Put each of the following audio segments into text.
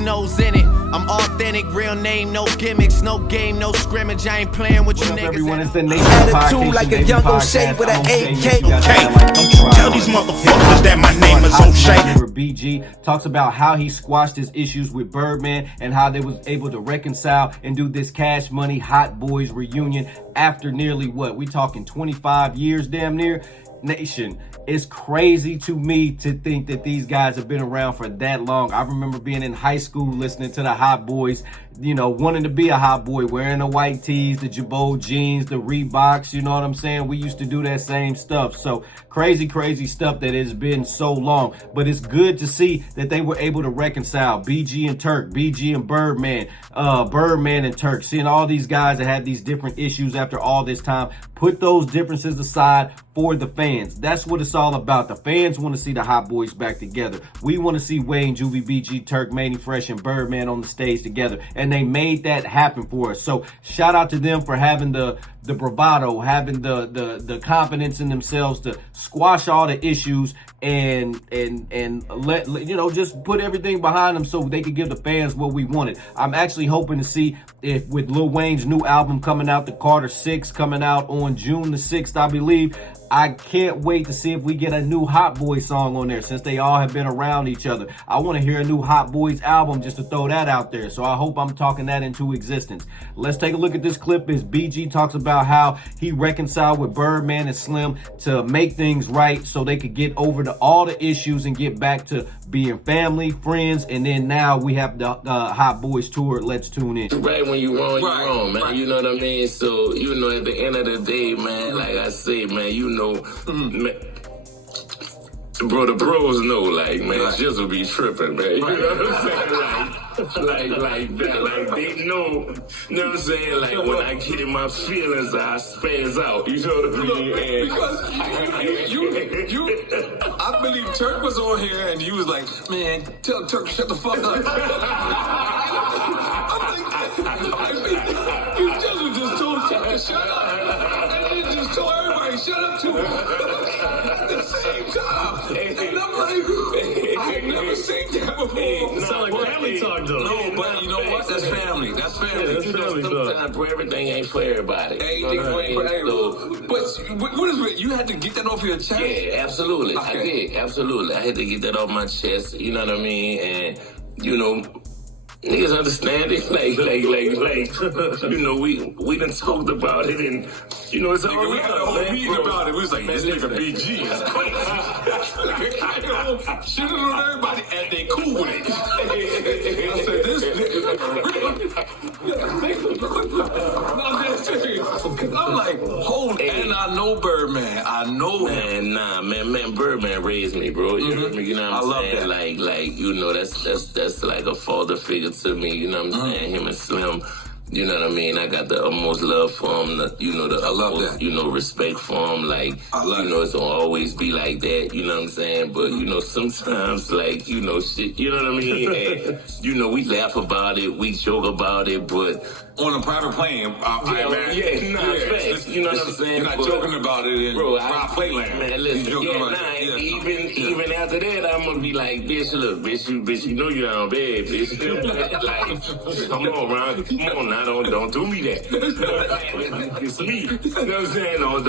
knows in it. I'm authentic, real name, no gimmicks, no game, no scrimmage. I ain't playing with you niggas. Everyone, it's the Nation Attitude like a young O'Shea with an AK. Don't you tell these motherfuckers that my name is O'Shea. BG talks about how he squashed his issues with Birdman and how they was able to reconcile and do this Cash Money Hot Boys reunion after nearly what? We talking 25 years damn near? Nation, it's crazy to me to think that these guys have been around for that long. I remember being in high school listening to the Hot Boys, you know, wanting to be a hot boy, wearing the white tees, the Jabot jeans, the Reeboks, you know what I'm saying? We used to do that same stuff. So crazy stuff that has been so long. But it's good to see that they were able to reconcile BG and Turk, BG and Birdman, Birdman and Turk, seeing all these guys that had these different issues after all this time. Put those differences aside for the fans. That's what it's all about. The fans want to see the Hot Boys back together. We want to see Wayne, Juvie, BG, Turk, Manny Fresh, and Birdman on the stage together. And they made that happen for us. So shout out to them for having the bravado, having the confidence in themselves to squash all the issues and let, you know, just put everything behind them so they could give the fans what we wanted. I'm actually hoping to see if with Lil Wayne's new album coming out, the Carter 6 coming out on June the 6th, I believe. I can't wait to see if we get a new Hot Boys song on there since they all have been around each other. I want to hear a new Hot Boys album just to throw that out there. So I hope I'm talking that into existence. Let's take a look at this clip as BG talks about how he reconciled with Birdman and Slim to make things right so they could get over all the issues and get back to being family, friends, and then now we have the Hot Boys tour. Let's tune in. Right when you wrong, you wrong, man. You know what I mean? So, you know, at the end of the day, man, like I say, man, you know, man, bro, the bros know, like, man, Jizzle be tripping, man. You know what I'm saying? Like that, like they know, you know what I'm saying? Like when I get in my feelings, I spaz out. You know what I mean? Because I believe Turk was on here and you was like, man, tell Turk shut the fuck up. You just told Turk to shut up, and then just told everybody shut up too. At the same time, and I'm like, I've never seen that before. Sound like family talk, though. No, but you know what? That's family. That's family. That's family talk. Sometimes, bro, everything ain't for everybody. Everything for everybody. But what is it? You had to get that off your chest? Yeah, absolutely. Okay. I did. Absolutely. I had to get that off my chest. You know what I mean? And, you know, niggas understand it, like, you know, we done talked about it, and, you know, it's all we had a whole meeting about it. We was like, this nigga BG is crazy. Shitting on everybody, and they cool with it. I said, this nigga, I'm just serious. Because I'm like, and I know Birdman. I know him. Man, Birdman raised me, bro. You know what I mean? You know what I'm saying? Like, you know, that's like a father figure to me, you know what I'm saying? Him and Slim, you know what I mean? I got the utmost love for him, you know, the utmost, you know, respect for him. Like, you know, it's gonna always be like that, you know what I'm saying? But, you know, sometimes, like, you know, shit, you know what I mean? And, you know, we laugh about it, we joke about it, but on a private plane, facts, you know what I'm saying? You're not joking about it in Playland. Man, listen, even after that, I'm gonna be like, bitch, look, bitch, you know you're on bed, bitch. Like, come on, Ron, come on now, don't do me that. It's me, you know what I'm saying? Don't,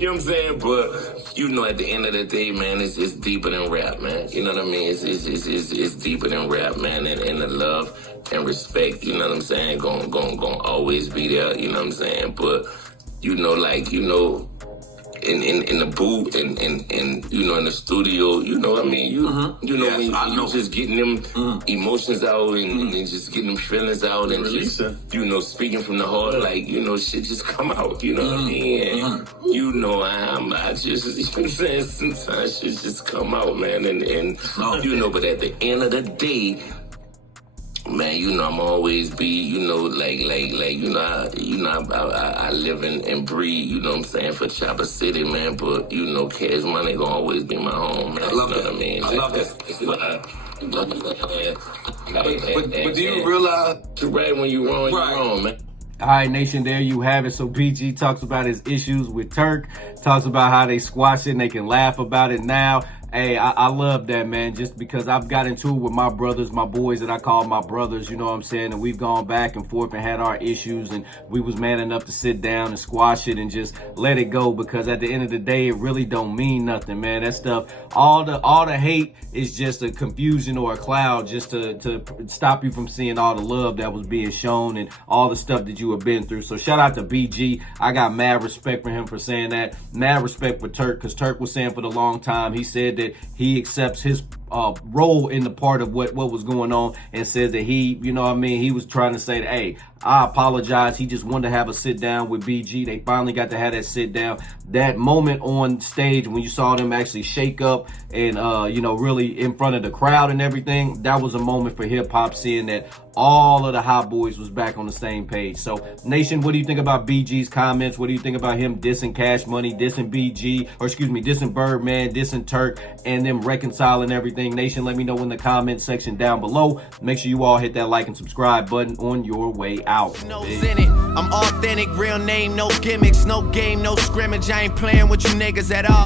you know what I'm saying? But, you know, at the end of the day, man, it's deeper than rap, man. You know what I mean? It's deeper than rap, man, and the love and respect, you know what I'm saying, gonna always be there, you know what I'm saying? But, you know, like, you know, in the booth and you know, in the studio, you know what I mean? You know, you just getting them emotions out and just getting them feelings out and just, you know, speaking from the heart, like, you know, shit just come out, you know what I mean? And, you know, I just, you know what I'm saying, sometimes shit just come out, man, and you know, but at the end of the day, man, you know, I'm always be, you know, like, you know, I live and breathe, you know what I'm saying, for Chopper City, man, but, you know, Cash Money gonna always be my home, man. I love what I mean? I love that. But do you realize? Right when you wrong, you wrong, man. All right, Nation, there you have it. So BG talks about his issues with Turk, talks about how they squash it and they can laugh about it now. Hey, I love that, man, just because I've got into it with my brothers, my boys that I call my brothers, you know what I'm saying? And we've gone back and forth and had our issues, and we was man enough to sit down and squash it and just let it go, because at the end of the day, it really don't mean nothing, man. That stuff, all the hate is just a confusion or a cloud just to stop you from seeing all the love that was being shown and all the stuff that you have been through. So shout out to BG. I got mad respect for him for saying that. Mad respect for Turk, because Turk was saying for the long time, he said that he accepts his role in the part of what was going on, and says that he, you know what I mean, he was trying to say that, hey, I apologize. He just wanted to have a sit down with BG. They finally got to have that sit down. That moment on stage when you saw them actually shake up and, you know, really in front of the crowd and everything, that was a moment for hip hop, seeing that all of the hot boys was back on the same page. So Nation, what do you think about BG's comments? What do you think about him dissing Cash Money, dissing BG, or excuse me, dissing Birdman, dissing Turk, and them reconciling everything? Nation, let me know in the comment section down below. Make sure you all hit that like and subscribe button on your way out. In it. I'm authentic, real name, no gimmicks, no game, no scrimmage. I ain't playing with you niggas at all.